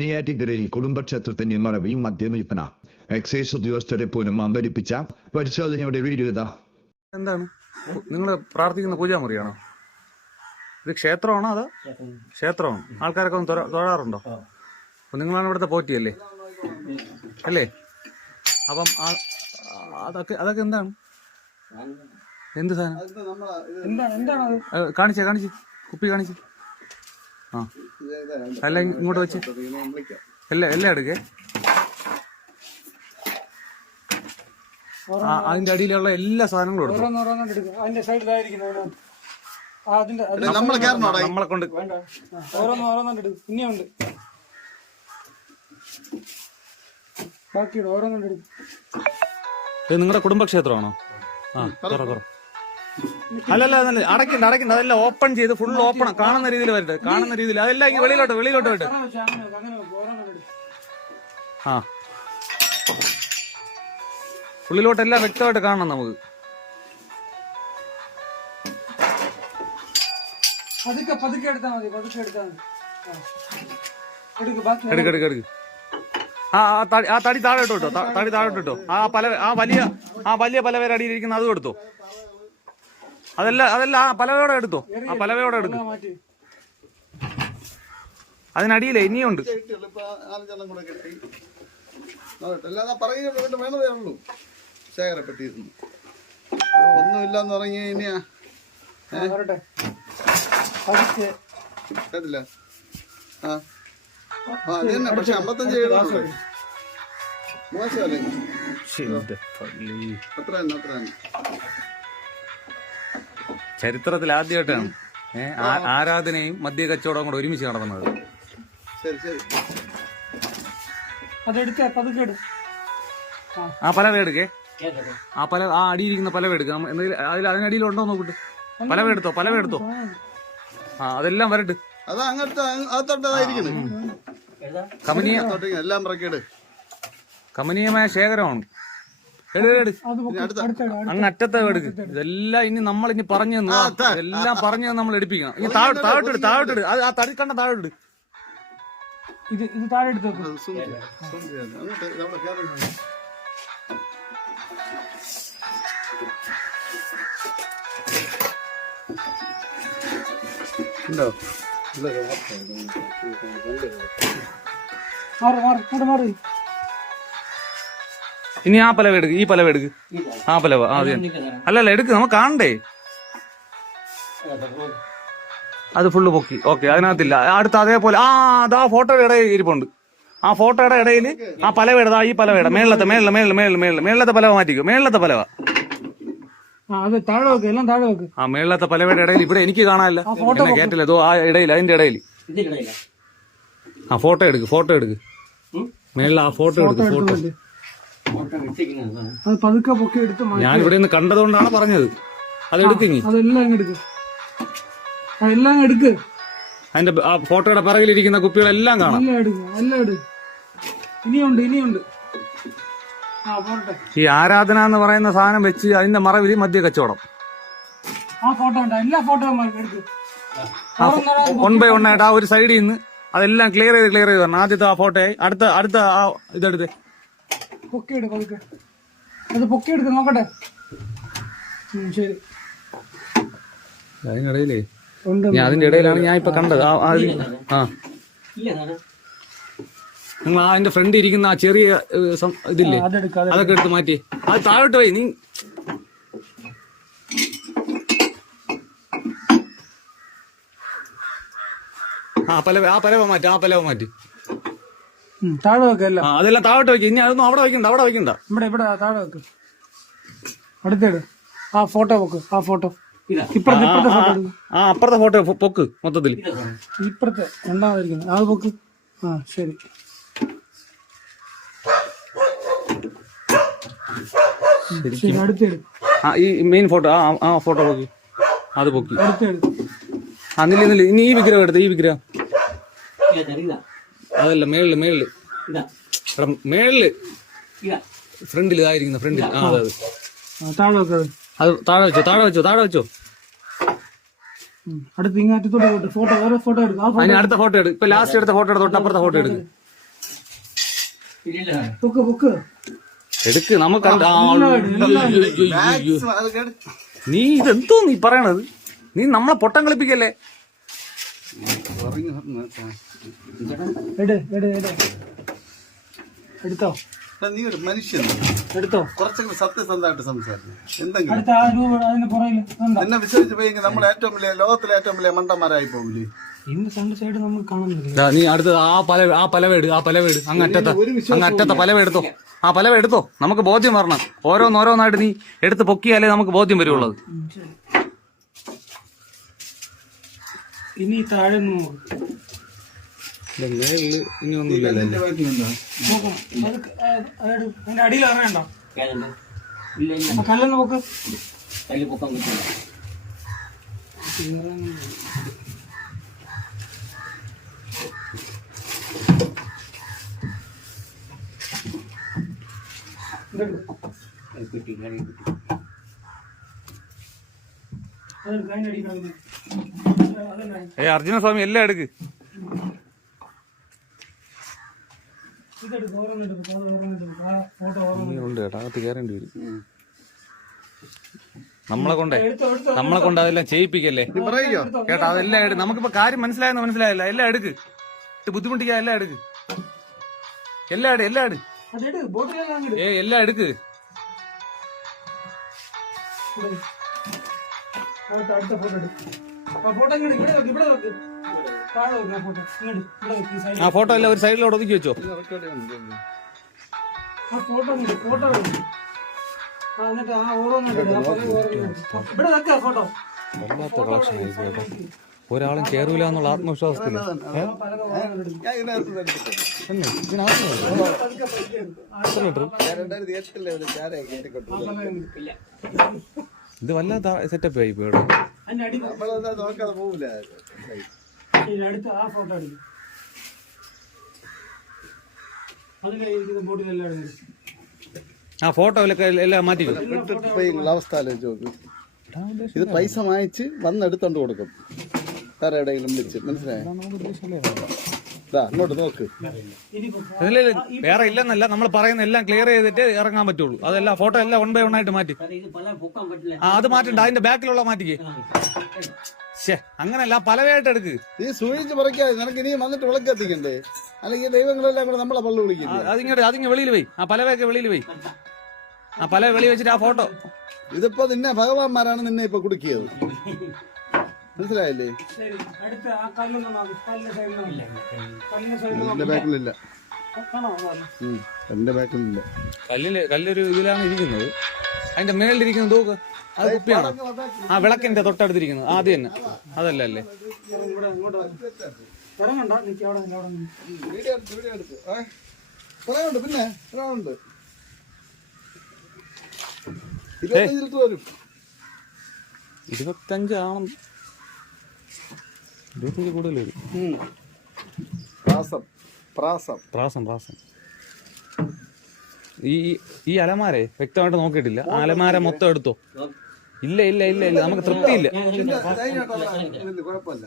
നെയ്യാറ്റിൻകരയിൽ കുടുംബക്ഷേത്രത്തിന്റെ മറവിയും മദ്യവിൽപ്പന എക്സൈസ് ഉദ്യോഗസ്ഥരെ പോലും അമ്പരിപ്പിച്ച പരിശോധനയുടെ വീഡിയോ ഇതാ. എന്താണ് നിങ്ങൾ പ്രാർത്ഥിക്കുന്ന പൂജാമുറിയാണോ ഇത്? ക്ഷേത്രമാണോ അതോ? ക്ഷേത്രമാണ്. ആൾക്കാരൊക്കെ ഒന്ന് തൊഴാറുണ്ടോ? അപ്പൊ നിങ്ങളാണ് ഇവിടുത്തെ പോറ്റിയല്ലേ അല്ലേ? അപ്പം അതൊക്കെ എന്താണ്? എന്ത് സാധനം? കാണിച്ചേ കുപ്പി കാണിച്ച്. ആ എല്ലാം ഇങ്ങോട്ട് വെച്ച് എല്ലാം എടുക്കേ. അതിന്റെ അടിയിലുള്ള എല്ലാ സാധനങ്ങളും എടുക്കും. നമ്മളെ കൊണ്ട് ഇനിയുണ്ട് ഇത് നിങ്ങളുടെ കുടുംബക്ഷേത്രമാണോ? ആ തുറ അല്ലല്ല അടയ്ക്കണ്ട അതെല്ലാം ഓപ്പൺ ചെയ്ത് ഫുൾ ഓപ്പൺ കാണുന്ന രീതിയിൽ വരട്ടെ. കാണുന്ന രീതിയിൽ അതെല്ലാം വെളിയിലോട്ട് വരട്ടെ. ആ ഉള്ളിലോട്ടെല്ലാം വ്യക്തമായിട്ട് കാണണം നമുക്ക്. എടുക്ക്. ആ തടി താഴെ ഇട്ടോ. തടി താഴെ ഇട്ടോ. ആ വലിയ പലവേര അടിയിലിരിക്കുന്ന അതും എടുത്തോ. അതെല്ലാം ആ പലവയോടെ എടുത്തോ. ആ പലവയോടെ എടുക്കും. അതിനടിയിലേ ഇനിയുണ്ട്. ഒന്നുമില്ലെന്ന് പറഞ്ഞു കഴിഞ്ഞാ കേട്ടില്ല. പക്ഷെ 55 മോശമല്ലേ? അത്ര ചരിത്രത്തിൽ ആദ്യമായിട്ടാണ് ആരാധനയും മദ്യ കച്ചവടവും കൂടെ ഒരുമിച്ച് നടന്നത്. ആ പലവ എടുക്കേ. ആ അടിയിരിക്കുന്ന പലവ എടുക്കാം. അതിനടിയിലുണ്ടോ നോക്കിട്ട് പലവ എടുത്തോ. ആ അതെല്ലാം വരട്ട്. കമനീയമായ ശേഖരമാണ്. അങ്ങ് അറ്റത്തെ എടുക്ക്. ഇതെല്ലാം ഇനി നമ്മൾ ഇനി പറഞ്ഞു എല്ലാം പറഞ്ഞു നമ്മൾ എടുപ്പിക്കണം. ഇനി താഴോട്ടിട്. ആ തടിക്കണ്ട താഴോട്ടിട്. ഇത് താഴെ എടുത്തു. ഇനി ആ പലവ എടുക്ക്. ഈ പലവ എടുക്ക്. ആ പലവ അല്ലല്ല എടുക്ക്. നമുക്ക് കാണണ്ടേ. അത് ഫുള്ള് പൊക്കി. ഓക്കെ അതിനകത്തില്ല. അടുത്ത അതേപോലെ അതാ ഫോട്ടോയുടെ ഇടയിൽ ഇരിപ്പുണ്ട്. ആ ഫോട്ടോയുടെ ഇടയിൽ ആ പലവയുടെ ഈ പലവയുടെ മേളത്തെ പലവ മാറ്റിക്കോ. മേളത്തെ പലവ ആ മേളത്തെ പലവയുടെ ഇടയിൽ ഇവിടെ എനിക്ക് കാണാനില്ല. കേട്ടില്ല. ആ ഇടയിൽ അതിന്റെ ഇടയിൽ ആ ഫോട്ടോ എടുക്ക്. മേളിൽ ആ ഫോട്ടോ എടുക്ക്. ഞാൻ ഇവിടെ നിന്ന് കണ്ടതുകൊണ്ടാണ് പറഞ്ഞത്. അതെടുക്കിങ്ങി. എല്ലാം എടുക്ക്. അതിന്റെ ആ ഫോട്ടോയുടെ പിറകിലിരിക്കുന്ന കുപ്പികളെല്ലാം കാണാം. ഇനിയുണ്ട്. ഈ ആരാധന എന്ന് പറയുന്ന സാധനം വെച്ച് അതിന്റെ മറവിൽ മദ്യ കച്ചവടം. വൺ ബൈ വൺ ആയിട്ട് ആ ഒരു സൈഡിൽ നിന്ന് അതെല്ലാം ക്ലിയർ ചെയ്ത് തരണം. ആദ്യത്തെ ആ ഫോട്ടോയായി അടുത്ത ആ ഇതെടുത്ത് പൊക്കിയെടുക്ക് നോക്കട്ടെ. ശരി. അതിനിടയിലേ അതിന്റെ ഇടയിലാണ് ഞാൻ ഇപ്പൊ കണ്ടത്. നിങ്ങൾ അതിന്റെ ഫ്രണ്ട് ഇരിക്കുന്ന ആ ചെറിയ ഇതില്ലേ അതൊക്കെ എടുത്ത് മാറ്റി. അത് താഴോട്ട് പോയി. നീ ആ പലവ മാറ്റി. താഴെ വെക്കല്ല. അതെല്ലാം താഴോട്ട് വെക്ക്. ഇനി അതൊന്നും അവിടെ വെക്കണ്ട. ഇവിടെ താഴെ വെക്ക്. അടുത്തേട് ആ ഫോട്ടോ വെക്ക്. ആ ഫോട്ടോ അപ്പുറത്തെ ഫോട്ടോ പൊക്ക്. മൊത്തത്തിൽ ഇപ്പുറത്തെ ഉണ്ടാവാതിരിക്കുന്നു. അത് പൊക്ക്. ആ ശരി. അടുത്തേട് ഈ മെയിൻ ഫോട്ടോ ആ ഫോട്ടോ പൊക്കി. അത് പൊക്കി. നില്ല. ഇനി ഈ വിഗ്രഹം എടുത്ത്. ഈ വിഗ്രഹം അതല്ല മേളില് ഫ്രണ്ടിൽ ഇതായിരിക്കുന്ന ഫ്രണ്ടിൽ. താഴെ വെച്ചോ. അടുത്ത ഇങ്ങോട്ടോട്ട് ഫോട്ടോ എടുക്കും. അതിന് അടുത്ത ഫോട്ടോ എടുക്കും. ഇപ്പൊ ലാസ്റ്റ് എടുത്ത ഫോട്ടോ തൊട്ട് അപ്പുറത്തെ ഫോട്ടോ എടുക്കും. പൊക്ക് പൊക്ക്. എടുക്ക് നമുക്ക് കണ്ട- ആ, അയ്യോ. അത് കേട്. നീ ഇതെന്തോ നീ പറയണത്? നീ നമ്മളെ പൊട്ടം കളിപ്പിക്കല്ലേ? ഉറങ്ങി വന്ന് കേട്ടോ. എട് എട് എട് എടുത്തോ എടാ, നീ ഒരു മനുഷ്യൻ എടുത്തോ. കുറച്ചെങ്കിലും സത്യസന്ധമായിട്ട് സംസാരിക്കും. എന്തെങ്കിലും അടുത്ത ആ രൂപ അതിന്റെ പുറകില് കണ്ടോ? എന്നെ വിശ്വസിച്ച് പോയെങ്കിൽ നമ്മൾ ഏറ്റവും വലിയ ലോകത്തിലെ ഏറ്റവും വലിയ മണ്ടന്മാരായി പോകില്ലേ? ഇതിന്റെ രണ്ട് സൈഡ് നമുക്ക് കാണുന്നില്ല. ദാ, നീ അടുത്തത് ആ പലവേട് അങ്ങറ്റത്തെ പലവെടുത്തോ. ആ പലവ എടുത്തോ. നമുക്ക് ബോധ്യം വരണം. ഓരോന്നോരോന്നായിട്ട് നീ എടുത്ത് പൊക്കിയാലേ നമുക്ക് ബോധ്യം വരുള്ളത്. ഇനി താഴെ നോക്ക്. ഇനിയൊന്നുമില്ലല്ലോ. നോക്കണം. അതിന്റെ അടിയിൽ ഇറങ്ങണ്ടോ? ആ കല്ലെന്ന് നോക്ക്. അർജുന സ്വാമി എല്ലാം എടുക്ക്. ഉണ്ട് കേട്ടോ, അകത്ത് കയറേണ്ടി വരും. നമ്മളെ കൊണ്ട് അതെല്ലാം ചെയ്യിപ്പിക്കല്ലേ കേട്ടോ. അതെല്ലാം എടുക്ക്. നമുക്കിപ്പോ കാര്യം മനസ്സിലായില്ല. എല്ലാം എടുക്ക്. ബുദ്ധിമുട്ടിക്കാ. എല്ലാം എടുക്ക്. എല്ലാം എടു. എല്ലാം എടുക്ക്. അടുത്ത ഫോട്ടോ എടുക്കും. ആ ഫോട്ടോ ഇവിടെ വെക്ക്. ഇവിടെ വെക്ക്. താഴെ വെക്ക്. ആ ഫോട്ടോ ഇങ്ങോട്ട് ഇവിടെ വെക്ക്. ഈ സൈഡിൽ ആ ഫോട്ടോ എല്ലാം ഒരു സൈഡിലോട്ട് ഒതുക്കി വെച്ചോ. ആ ഫോട്ടോ ഫോട്ടോ എടുക്കും. ആ എന്നിട്ട് ആ ഓരോന്നിട്ട് ഇവിടെ വെക്ക ഫോട്ടോ. വല്ലാത്ത കളക്ഷൻ ആയിരിക്കും കേട്ടോ. ഒരാളും കേറൂല എന്നുള്ള ആത്മവിശ്വാസത്തില് ഞാൻ ഇതിനകത്ത് എടുത്തിട്ടുണ്ട്. ഇത് വല്ലാത്ത സെറ്റപ്പ് ആയി പോയി ഇവിടെ. അതിന്റെ അടി നമ്മളെന്താ നോക്കാതെ പോവില്ല. അടുത്ത് ആ ഫോട്ടോ എടുക്കും. അതിലിരിക്കുന്ന ബോട്ടിലെല്ലാം എടുക്കും. ആ ഫോട്ടോയിലൊക്കെ എല്ലാം മാറ്റി. വിട്ടിട്ട് പോയി അവസ്ഥ ആലോചിച്ച് നോക്ക്. ഇത് പൈസ വാങ്ങിച്ച് വന്നെടുത്തോണ്ട് കൊടുക്കും. വേറെ എവിടെയെങ്കിലും വിളിച്ച് മനസ്സിലായോ? അങ്ങോട്ട് നോക്ക്. വേറെ ഇല്ലെന്നല്ല, നമ്മൾ പറയുന്ന എല്ലാം ക്ലിയർ ചെയ്തിട്ട് ഇറങ്ങാൻ പറ്റുള്ളൂ. അതെല്ലാം ഫോട്ടോ എല്ലാം 1 by 1 ആയിട്ട് മാറ്റി. അത് മാറ്റണ്ട. അതിന്റെ ബാക്കിലുള്ള മാറ്റിക്കേ. അങ്ങനല്ല, പലവയായിട്ട് എടുക്ക്. നീ സൂചിച്ച് പറിക്കാതെ നിനക്ക് ഇനിയും വന്നിട്ട് വിളക്കെത്തിക്കണ്ടേ? അല്ലെങ്കിൽ ദൈവങ്ങളെല്ലാം കൂടെ നമ്മളെ പള്ളു വിളിക്കില്ലേ? അതിങ്ങ വെളിയിൽ പോയി. ആ പലവയൊക്കെ വെളിയിൽ പോയി. ആ പല വെളി വെച്ചിട്ട് ആ ഫോട്ടോ. ഇതിപ്പോ നിന്നെ ഭഗവാന്മാരാണ് നിന്നെ ഇപ്പൊ കുടുക്കിയത്. മനസ്സിലായില്ലേ? അടുത്ത ആ കല്ലൊന്നും കല്ലിന്റെ സൈഡിൽ എന്റെ ബാക്കിലില്ല. എന്റെ ബാക്കിലില്ല. കല്ലൊരു ഇതിലാണ് ഇരിക്കുന്നത്. അതിന്റെ മേളിലിരിക്കുന്നത് നോക്ക്. അത് കുപ്പിയാണോ? ആ വിളക്കിന്റെ തൊട്ടടുത്തിരിക്കുന്നത് ആദ്യം തന്നെ. അതല്ല അല്ലേ? ഇറങ്ങണ്ട. നിക്ക് അവിടെ വീഡിയോ എടുത്ത് പറയാനുണ്ട്. പിന്നെ പറയാനുണ്ട്. 25 ലിറ്റർ വരും. 25 ആണം. 25 കൂടുതൽ വരും. പ്രാസം. ഈ അലമാരെ വ്യക്തമായിട്ട് നോക്കിയിട്ടില്ല. ആ അലമാര മൊത്തം എടുത്തോ. ഇല്ല നമുക്ക് തൃപ്തിയില്ല. കുഴപ്പമില്ല.